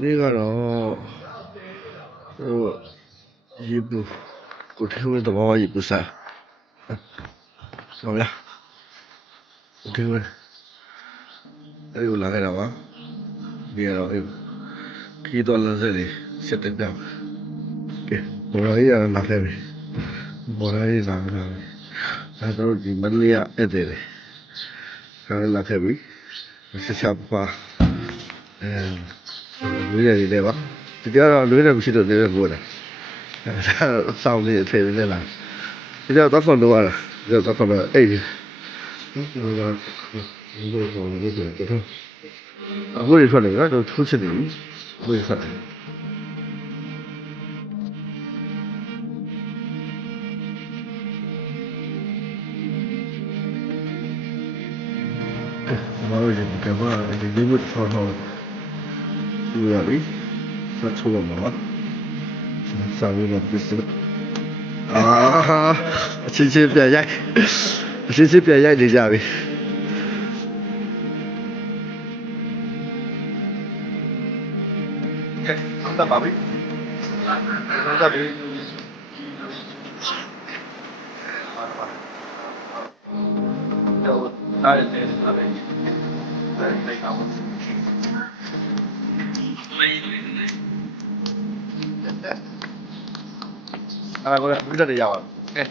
နေ့ကတော့ရေပူကိုထင်းဝင်သဘောရေပူစားဟုတ်လားကိုထင်းဝင်အဲ့ဒီကိုလာခဲ့တာပါဒီကတော့ခီးတော်လမ်းဆက်လေးဆက်တက်ပြကဲဘော်ရာကြီးလာခဲ့ပြီဘော်ရာကြီးလာခဲ့ပြီအဲ့တော့ဒီမလေးရဧည့်သည်တွေခါလာခဲ့ပြီဆက်ချပါလွေးရတယ်လေပါဒီကတော့လွေးတယ်မရှိတော့သေးဘူးကိုယ်စောင်းနေအဖေနဲ့လာဒီတော့တော့ဆုံးတော့လာဒီတော့တော့အဲ့ဒီအခုရထွက်နေတော့ထူးချင်တယ်အခုရထွက်နေဘာလို့ဒီကဘာဒီဒီဘတ်ဆောင်းတော့ဒီရပြီဆက်ချိုးတော့မှာစာရင်းနဲ့ပြစ်အချင်းချင်းပြန်ရိုက်နေကြပြီကဲဆက်ပါပြီဆက်ပြီတော့တားတယ်ဆက်ပြီလိုက်အောင်အဲ့ဒါကိုပြတ်တယ်ရအောင်ကဲ